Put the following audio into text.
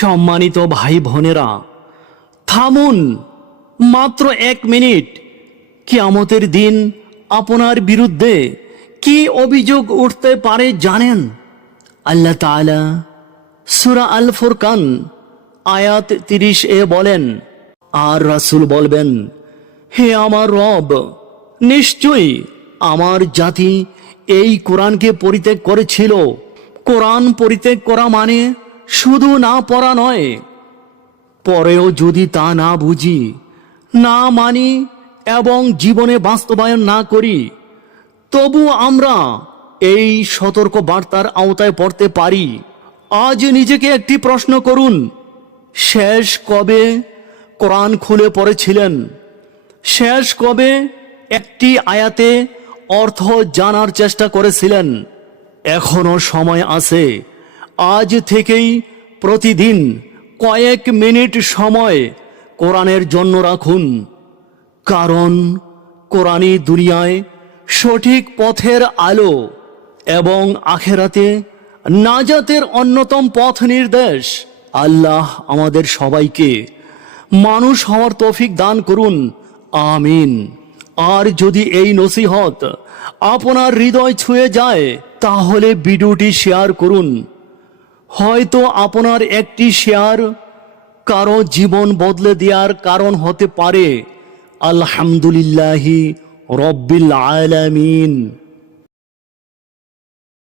সম্মানিত ভাই বোনেরা, থামুন মাত্র 1 মিনিট। কিয়ামতের দিন আপনার বিরুদ্ধে কি অভিযোগ উঠতে পারে জানেন? আল্লাহ তাআলা সূরা আল ফুরকান আয়াত 30 বলেন, আর রাসূল বলবেন, হে আমার রব, নিশ্চয়ই আমার জাতি এই কোরআনকে পরিত্যাগ করেছিল। কোরআন পরিত্যাগ করা মানে শুধু না পড়া নয়, পরেও যদি তা না বুঝি, না মানি এবং জীবনে বাস্তবায়ন না করি, তবু আমরা এই সতর্ক বার্তার আওতায় পড়তে পারি। আজ নিজেকে একটি প্রশ্ন করুন, শেষ কবে কোরআন খুলে পড়েছিলেন? শেষ কবে একটি আয়াতে অর্থ জানার চেষ্টা করেছিলেন? এখনো সময় আছে। আজ থেকেই প্রতিদিন কয়েক মিনিট সময় কোরআনের জন্য রাখুন, কারণ কোরআনই দুনিয়ায় সঠিক পথের আলো এবং আখেরাতে নাজাতের অন্যতম পথ নির্দেশ। আল্লাহ আমাদের সবাইকে মানুষ হওয়ার তৌফিক দান করুন, আমিন। আর যদি এই নসিহত আপনার হৃদয় ছুঁয়ে যায়, তাহলে ভিডিওটি শেয়ার করুন। হয়তো আপনার একটি শেয়ার কারো জীবন বদলে দেওয়ার কারণ হতে পারে। আলহামদুলিল্লাহি রব্বিল আলামিন।